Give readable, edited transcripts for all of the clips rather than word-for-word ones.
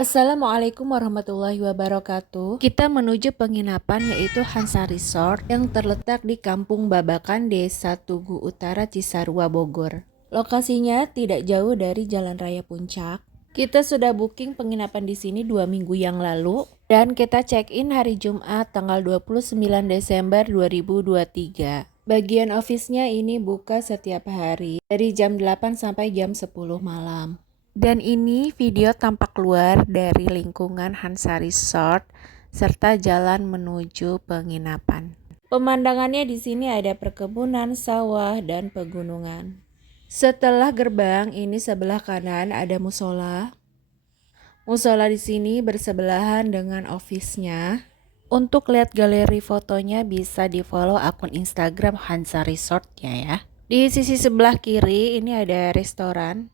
Assalamualaikum warahmatullahi wabarakatuh. Kita menuju penginapan yaitu Hansa Resort yang terletak di Kampung Babakan, Desa Tugu Utara, Cisarua, Bogor. Lokasinya tidak jauh dari Jalan Raya Puncak. Kita sudah booking penginapan di sini 2 minggu yang lalu dan kita check-in hari Jumat tanggal 29 Desember 2023. Bagian office-nya ini buka setiap hari dari jam 8 sampai jam 10 malam. Dan ini video tampak luar dari lingkungan Hansa Resort serta jalan menuju penginapan. Pemandangannya di sini ada perkebunan, sawah, dan pegunungan. Setelah gerbang ini sebelah kanan ada musola. Musola di sini bersebelahan dengan office-nya. Untuk lihat galeri fotonya bisa di-follow akun Instagram Hansa Resort-nya ya. Di sisi sebelah kiri ini ada restoran.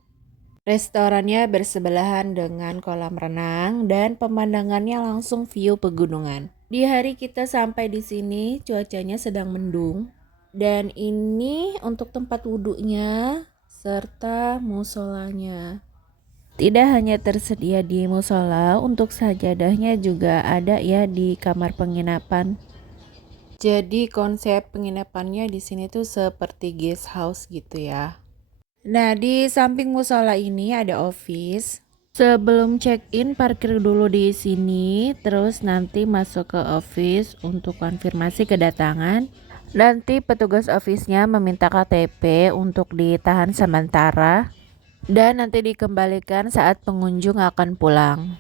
Restorannya bersebelahan dengan kolam renang dan pemandangannya langsung view pegunungan. Di hari kita sampai di sini cuacanya sedang mendung dan ini untuk tempat wudhunya serta musolanya. Tidak hanya tersedia di musola, untuk sajadahnya juga ada ya di kamar penginapan. Jadi konsep penginapannya di sini tuh seperti guest house gitu ya. Nah, di samping musola ini ada office. Sebelum check-in, parkir dulu di sini, terus nanti masuk ke office untuk konfirmasi kedatangan. Nanti petugas office-nya meminta KTP untuk ditahan sementara dan nanti dikembalikan saat pengunjung akan pulang.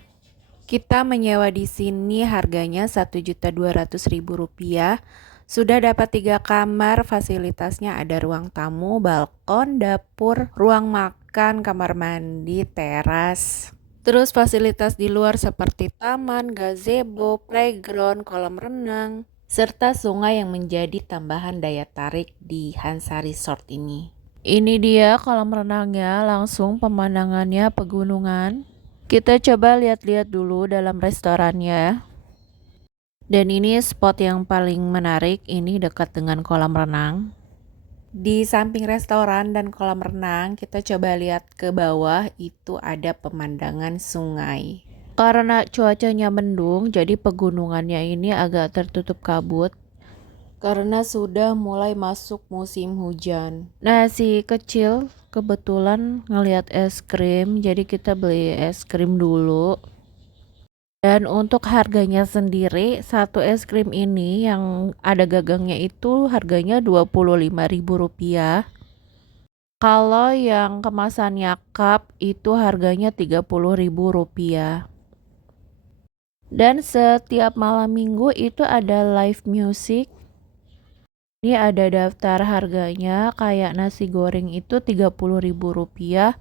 Kita menyewa di sini harganya Rp1.200.000. Sudah dapat 3 kamar, fasilitasnya ada ruang tamu, balkon, dapur, ruang makan, kamar mandi, teras. Terus fasilitas di luar seperti taman, gazebo, playground, kolam renang, serta sungai yang menjadi tambahan daya tarik di Hansa Resort ini. Ini dia kolam renangnya, langsung pemandangannya pegunungan. Kita coba lihat-lihat dulu dalam restorannya. Dan ini spot yang paling menarik, ini dekat dengan kolam renang. Di samping restoran dan kolam renang, kita coba lihat ke bawah, itu ada pemandangan sungai. Karena cuacanya mendung, jadi pegunungannya ini agak tertutup kabut. Karena sudah mulai masuk musim hujan. Nah, si kecil kebetulan ngelihat es krim, jadi kita beli es krim dulu. Dan untuk harganya sendiri, satu es krim ini yang ada gagangnya itu harganya Rp25.000. Kalau yang kemasannya cup itu harganya Rp30.000. Dan setiap malam minggu itu ada live music. Ini ada daftar harganya, kayak nasi goreng itu Rp30.000,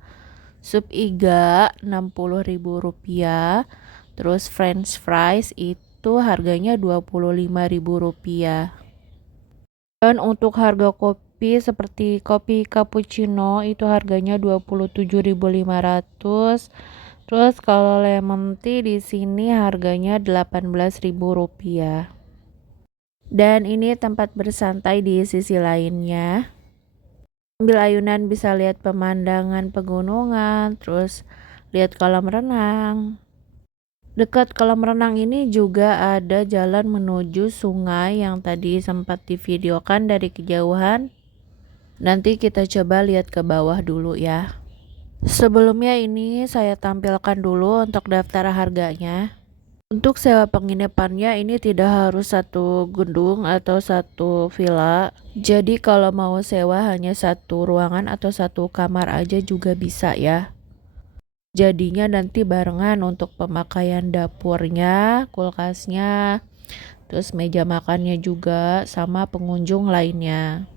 sup iga Rp60.000. Terus french fries itu harganya Rp25.000. Dan untuk harga kopi seperti kopi cappuccino itu harganya Rp27.500. Terus kalau lemon tea di sini harganya Rp18.000. Dan ini tempat bersantai di sisi lainnya. Sambil ayunan bisa lihat pemandangan pegunungan, terus lihat kolam renang. Dekat kolam renang ini juga ada jalan menuju sungai yang tadi sempat divideokan dari kejauhan. Nanti kita coba lihat ke bawah dulu ya. Sebelumnya ini saya tampilkan dulu untuk daftar harganya. Untuk sewa penginapannya ini tidak harus satu gedung atau satu villa. Jadi kalau mau sewa hanya satu ruangan atau satu kamar aja juga bisa ya. Jadinya nanti barengan untuk pemakaian dapurnya, kulkasnya, terus meja makannya juga sama pengunjung lainnya.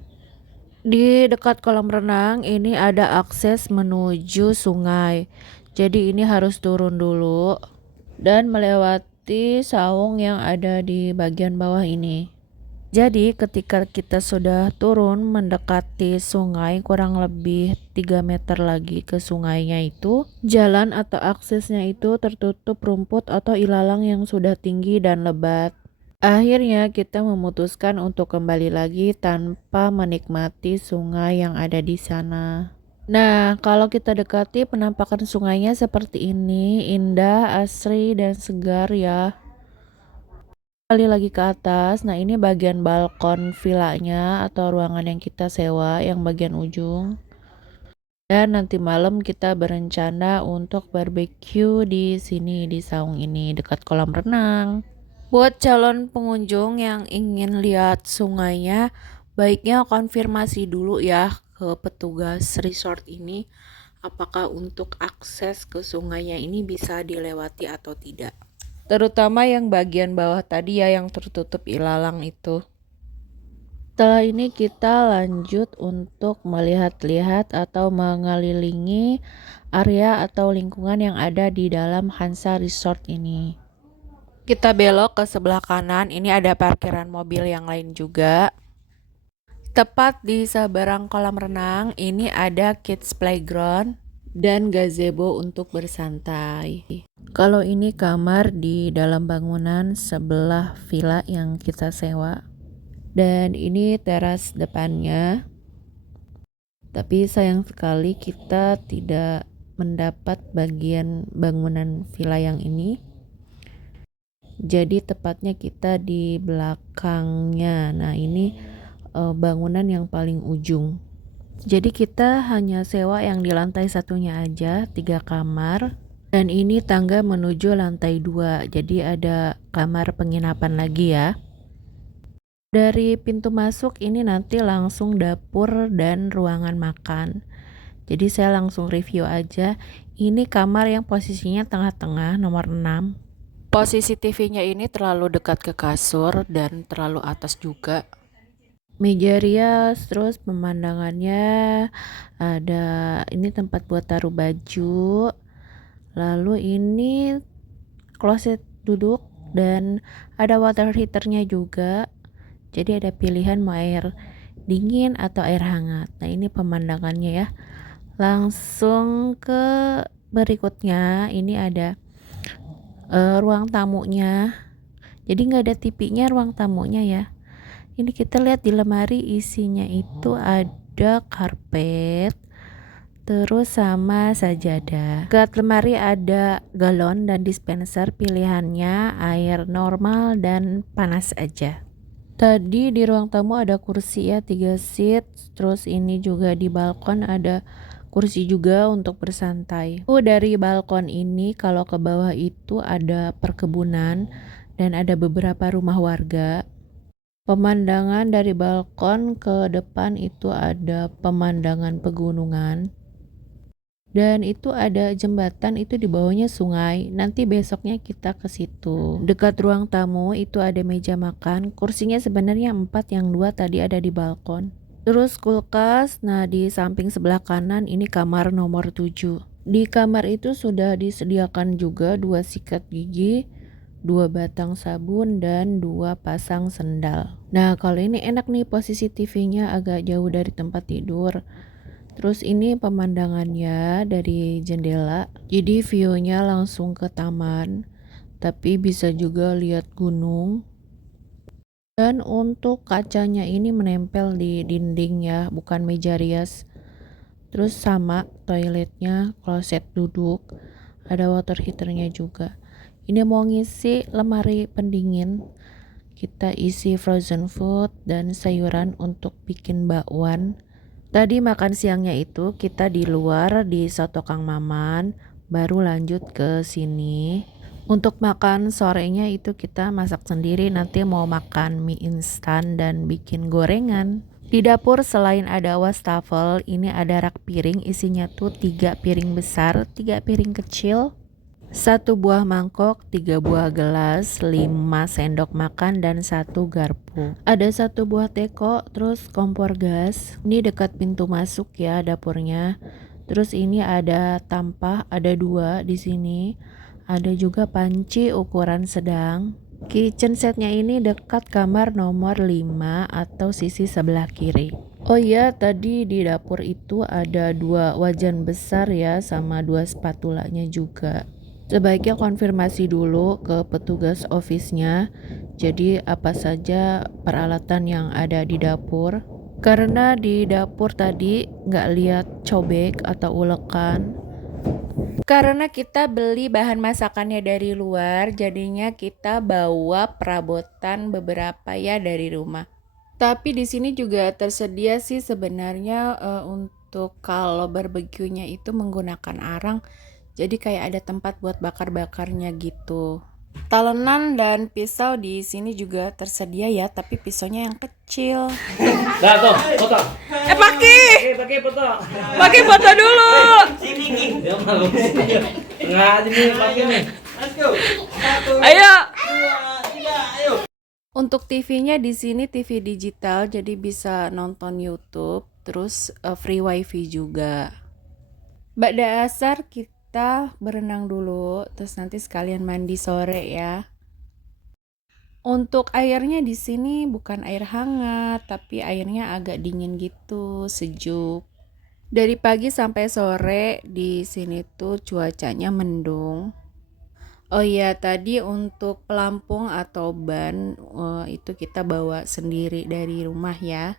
Di dekat kolam renang ini ada akses menuju sungai. Jadi ini harus turun dulu dan melewati saung yang ada di bagian bawah ini. Jadi ketika kita sudah turun mendekati sungai, kurang lebih 3 meter lagi ke sungainya itu, jalan atau aksesnya itu tertutup rumput atau ilalang yang sudah tinggi dan lebat. Akhirnya kita memutuskan untuk kembali lagi tanpa menikmati sungai yang ada di sana. Nah, kalau kita dekati penampakan sungainya seperti ini, indah, asri, dan segar ya. Kali lagi ke atas, nah ini bagian balkon villanya atau ruangan yang kita sewa yang bagian ujung. Dan nanti malam kita berencana untuk barbeque di sini di saung ini dekat kolam renang. Buat calon pengunjung yang ingin lihat sungainya, baiknya konfirmasi dulu ya ke petugas resort ini apakah untuk akses ke sungainya ini bisa dilewati atau tidak. Terutama yang bagian bawah tadi ya yang tertutup ilalang itu. Setelah ini kita lanjut untuk melihat-lihat atau mengelilingi area atau lingkungan yang ada di dalam Hansa Resort ini. Kita belok ke sebelah kanan, ini ada parkiran mobil yang lain juga. Tepat di seberang kolam renang, ini ada kids playground dan gazebo untuk bersantai. Kalau ini kamar di dalam bangunan sebelah villa yang kita sewa. Dan ini teras depannya. Tapi sayang sekali kita tidak mendapat bagian bangunan villa yang ini. Jadi tepatnya kita di belakangnya. Nah, ini bangunan yang paling ujung. Jadi kita hanya sewa yang di lantai satunya aja, 3 kamar. Dan ini tangga menuju lantai 2. Jadi ada kamar penginapan lagi ya. Dari pintu masuk ini nanti langsung dapur dan ruangan makan. Jadi saya langsung review aja. Ini kamar yang posisinya tengah-tengah nomor 6. Posisi TV-nya ini terlalu dekat ke kasur dan terlalu atas juga. Meja rias, terus pemandangannya ada ini tempat buat taruh baju. Lalu ini kloset duduk dan ada water heaternya juga. Jadi ada pilihan mau air dingin atau air hangat. Nah, ini pemandangannya ya. Langsung ke berikutnya, ini ada ruang tamunya. Jadi nggak ada TV-nya ruang tamunya ya. Ini kita lihat di lemari isinya itu ada karpet, terus sama sajadah. Dekat lemari ada galon dan dispenser, pilihannya air normal dan panas aja. Tadi di ruang tamu ada kursi ya, 3 seat. Terus ini juga di balkon ada kursi juga untuk bersantai. Dari balkon ini kalau ke bawah itu ada perkebunan dan ada beberapa rumah warga. Pemandangan dari balkon ke depan itu ada pemandangan pegunungan. Dan itu ada jembatan, itu di bawahnya sungai. Nanti besoknya kita ke situ. Dekat ruang tamu itu ada meja makan. Kursinya sebenarnya 4, yang 2 tadi ada di balkon. Terus kulkas, nah di samping sebelah kanan ini kamar nomor 7. Di kamar itu sudah disediakan juga 2 sikat gigi, 2 batang sabun, dan 2 pasang sendal. Nah kalau ini enak nih, posisi TV-nya agak jauh dari tempat tidur. Terus ini pemandangannya dari jendela, jadi view-nya langsung ke taman, tapi bisa juga lihat gunung. Dan untuk kacanya ini menempel di dinding ya, bukan meja rias. Terus sama toiletnya, kloset duduk, ada water heaternya juga. Ini mau ngisi lemari pendingin, kita isi frozen food dan sayuran untuk bikin bakwan. Tadi makan siangnya itu kita di luar di Soto Kang Maman, baru lanjut ke sini. Untuk makan sorenya itu kita masak sendiri, nanti mau makan mie instan dan bikin gorengan. Di dapur selain ada wastafel, ini ada rak piring, isinya tuh 3 piring besar, 3 piring kecil, 1 buah mangkok, 3 buah gelas, 5 sendok makan, dan 1 garpu. Ada 1 buah teko, terus kompor gas. Ini dekat pintu masuk ya dapurnya. Terus ini ada tampah, ada 2 di sini. Ada juga panci ukuran sedang. Kitchen setnya ini dekat kamar nomor 5 atau sisi sebelah kiri. Oh iya, tadi di dapur itu ada 2 wajan besar ya, sama 2 spatulanya juga. Sebaiknya konfirmasi dulu ke petugas office-nya. Jadi apa saja peralatan yang ada di dapur. Karena di dapur tadi nggak lihat cobek atau ulekan. Karena kita beli bahan masakannya dari luar, jadinya kita bawa perabotan beberapa ya dari rumah. Tapi di sini juga tersedia sih sebenarnya untuk kalau barbeque-nya itu menggunakan arang. Jadi kayak ada tempat buat bakar-bakarnya gitu. Talenan dan pisau di sini juga tersedia ya, tapi pisaunya yang kecil. Dah tuh, foto. Pakai foto. Pakai foto dulu. Dia malu. Enggak, ini pakai nih. Let's go. Ayo. 2, 3, ayo. Untuk TV-nya di sini TV digital, jadi bisa nonton YouTube, terus free wifi juga. Ba'da asar kita berenang dulu, terus nanti sekalian mandi sore ya. Untuk airnya di sini bukan air hangat, tapi airnya agak dingin gitu, sejuk. Dari pagi sampai sore di sini tuh cuacanya mendung. Oh iya, tadi untuk pelampung atau ban itu kita bawa sendiri dari rumah ya.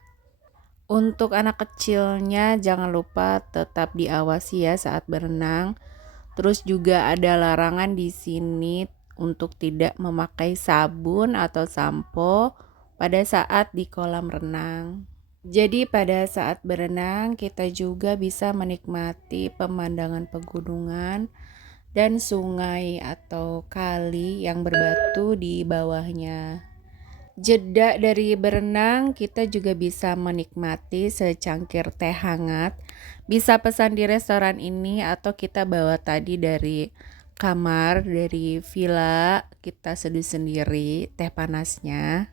Untuk anak kecilnya jangan lupa tetap diawasi ya saat berenang. Terus juga ada larangan di sini untuk tidak memakai sabun atau sampo pada saat di kolam renang. Jadi pada saat berenang kita juga bisa menikmati pemandangan pegunungan dan sungai atau kali yang berbatu di bawahnya. Jeda dari berenang, kita juga bisa menikmati secangkir teh hangat. Bisa pesan di restoran ini atau kita bawa tadi dari kamar, dari villa, kita seduh sendiri teh panasnya.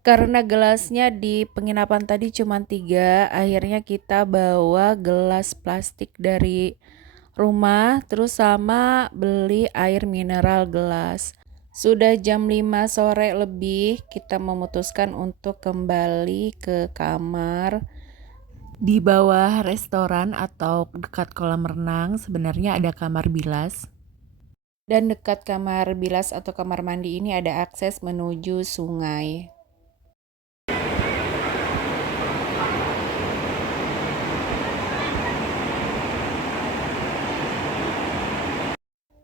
Karena gelasnya di penginapan tadi cuma 3, akhirnya kita bawa gelas plastik dari rumah, terus sama beli air mineral gelas. Sudah jam 5 sore lebih, kita memutuskan untuk kembali ke kamar. Di bawah restoran atau dekat kolam renang sebenarnya ada kamar bilas. Dan dekat kamar bilas atau kamar mandi ini ada akses menuju sungai.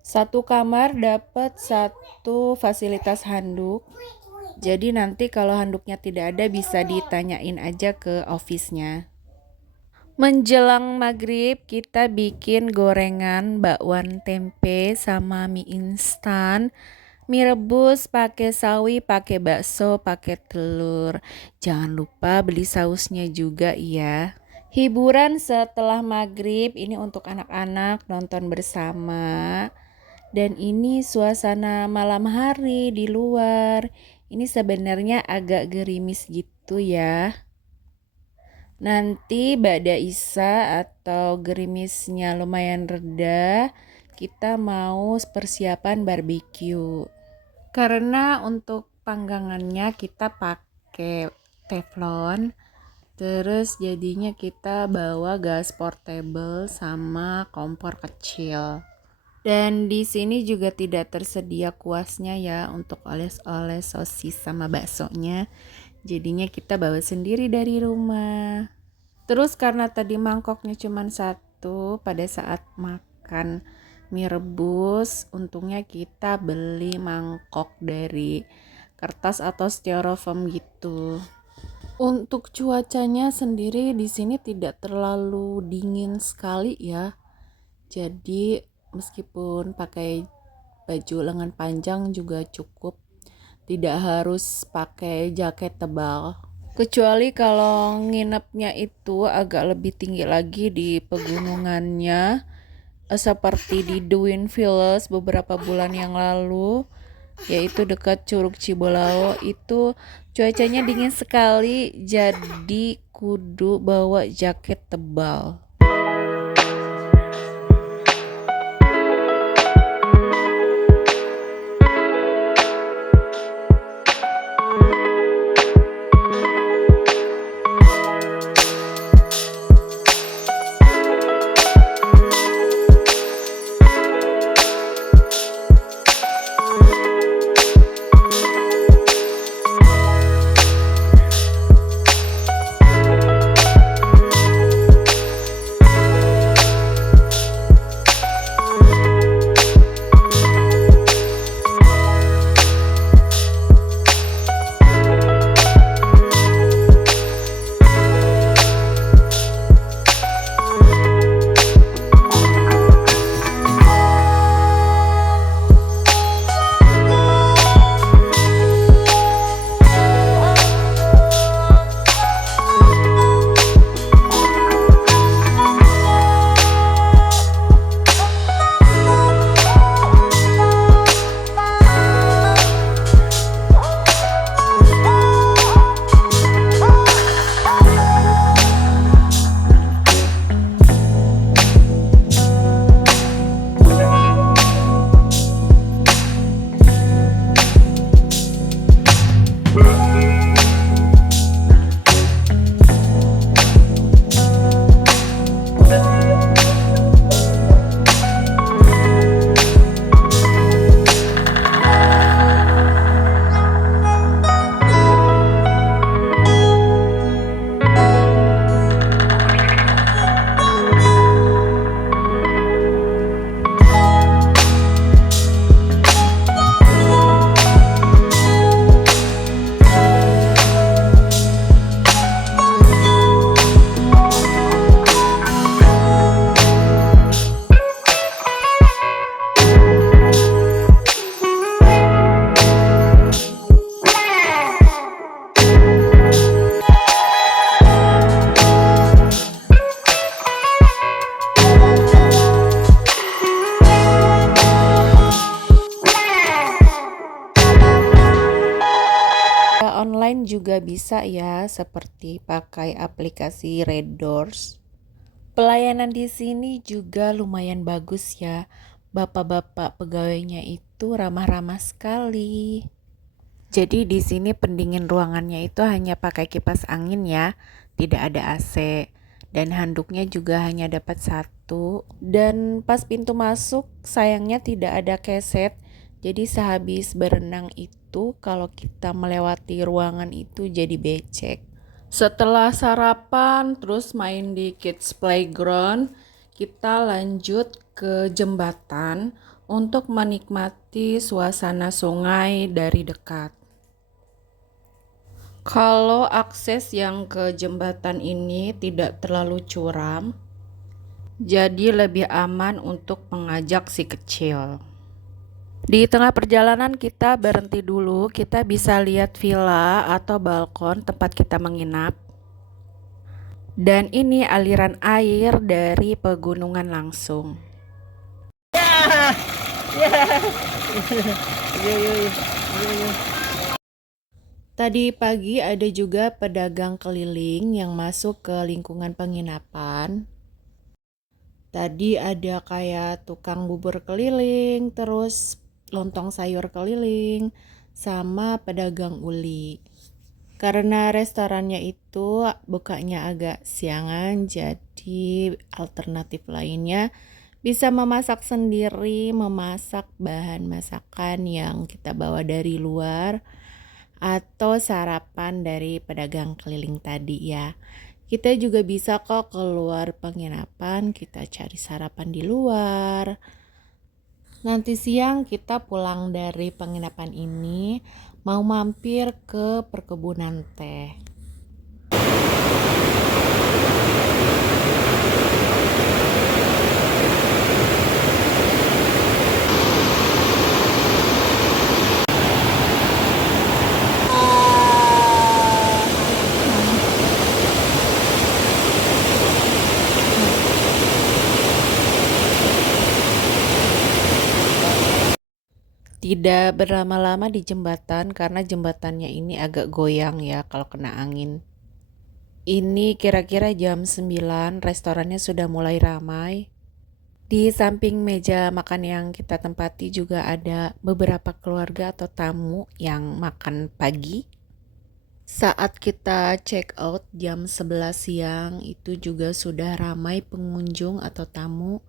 Satu kamar dapat satu fasilitas handuk. Jadi nanti kalau handuknya tidak ada bisa ditanyain aja ke office-nya. Menjelang maghrib kita bikin gorengan bakwan tempe sama mie instan. Mie rebus pakai sawi, pakai bakso, pakai telur. Jangan lupa beli sausnya juga ya. Hiburan setelah maghrib ini untuk anak-anak nonton bersama. Dan ini suasana malam hari di luar. Ini sebenarnya agak gerimis gitu ya. Nanti ba'da isya atau gerimisnya lumayan reda, kita mau persiapan barbeque. Karena untuk panggangannya kita pakai teflon. Terus jadinya kita bawa gas portable sama kompor kecil. Dan di sini juga tidak tersedia kuasnya ya untuk oles-oles sosis sama baksonya. Jadinya kita bawa sendiri dari rumah. Terus karena tadi mangkoknya cuma 1, pada saat makan mie rebus, untungnya kita beli mangkok dari kertas atau styrofoam gitu. Untuk cuacanya sendiri di sini tidak terlalu dingin sekali ya. Jadi meskipun pakai baju lengan panjang juga cukup, tidak harus pakai jaket tebal. Kecuali kalau nginepnya itu agak lebih tinggi lagi di pegunungannya, seperti di The Wind Village beberapa bulan yang lalu, yaitu dekat Curug Cibolao. Itu cuacanya dingin sekali, jadi kudu bawa jaket tebal. juga bisa ya, seperti pakai aplikasi Red Doors. Pelayanan di sini juga lumayan bagus ya. Bapak-bapak pegawainya itu ramah-ramah sekali. Jadi di sini pendingin ruangannya itu hanya pakai kipas angin ya, tidak ada AC. Dan handuknya juga hanya dapat satu. Dan pas pintu masuk sayangnya tidak ada keset. Jadi sehabis berenang itu kalau kita melewati ruangan itu jadi becek. Setelah sarapan terus main di kids playground, kita lanjut ke jembatan untuk menikmati suasana sungai dari dekat. Kalau akses yang ke jembatan ini tidak terlalu curam, jadi lebih aman untuk mengajak si kecil. Di tengah perjalanan kita berhenti dulu, kita bisa lihat villa atau balkon tempat kita menginap. Dan ini aliran air dari pegunungan langsung. Tadi pagi ada juga pedagang keliling yang masuk ke lingkungan penginapan. Tadi ada kayak tukang bubur keliling, terus lontong sayur keliling, sama pedagang uli. Karena restorannya itu bukanya agak siangan, jadi alternatif lainnya bisa memasak sendiri, memasak bahan masakan yang kita bawa dari luar, atau sarapan dari pedagang keliling tadi ya. Kita juga bisa kok keluar penginapan, kita cari sarapan di luar. Nanti siang kita pulang dari penginapan ini, mau mampir ke perkebunan teh. Tidak berlama-lama di jembatan karena jembatannya ini agak goyang ya kalau kena angin. Ini kira-kira jam 9, restorannya sudah mulai ramai. Di samping meja makan yang kita tempati juga ada beberapa keluarga atau tamu yang makan pagi. Saat kita check out jam 11 siang itu juga sudah ramai pengunjung atau tamu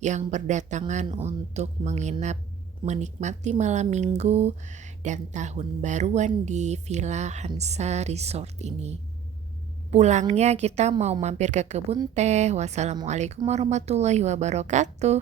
yang berdatangan untuk menginap, menikmati malam minggu dan tahun baruan di Villa Hansa Resort ini. Pulangnya kita mau mampir ke kebun teh. Wassalamualaikum warahmatullahi wabarakatuh.